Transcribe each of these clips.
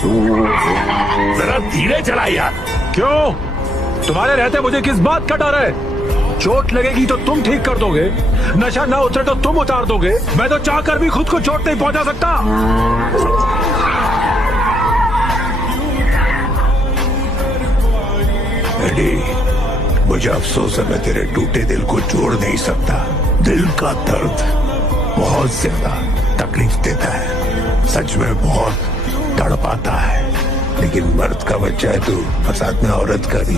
जरा धीरे चला यार। क्यों? तुम्हारे रहते मुझे किस बात का डर है? चोट लगेगी तो तुम ठीक कर दोगे, नशा ना उतरे तो तुम उतार दोगे। मैं तो चाहकर भी खुद को चोट नहीं पहुंचा सकता। एडी, मुझे अफसोस है मैं तेरे टूटे दिल को जोड़ नहीं सकता। दिल का दर्द बहुत ज्यादा तकलीफ देता है, सच में बहुत तड़पाता है। लेकिन मर्द का बच्चा है तू, और साथ में औरत का भी,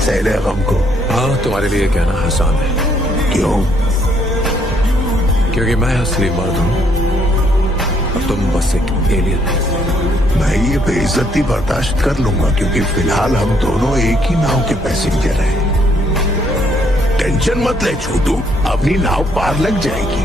सह ले गम को। हाँ, तुम्हारे लिए कहना आसान है। क्यों? क्योंकि मैं असली मर्द हूँ और तुम बस एक एलियन है। मैं ये बेइज्जती बर्दाश्त कर लूंगा, क्योंकि फिलहाल हम दोनों एक ही नाव के पैसेंजर हैं। टेंशन मत ले छोटू, अपनी नाव पार लग जाएगी।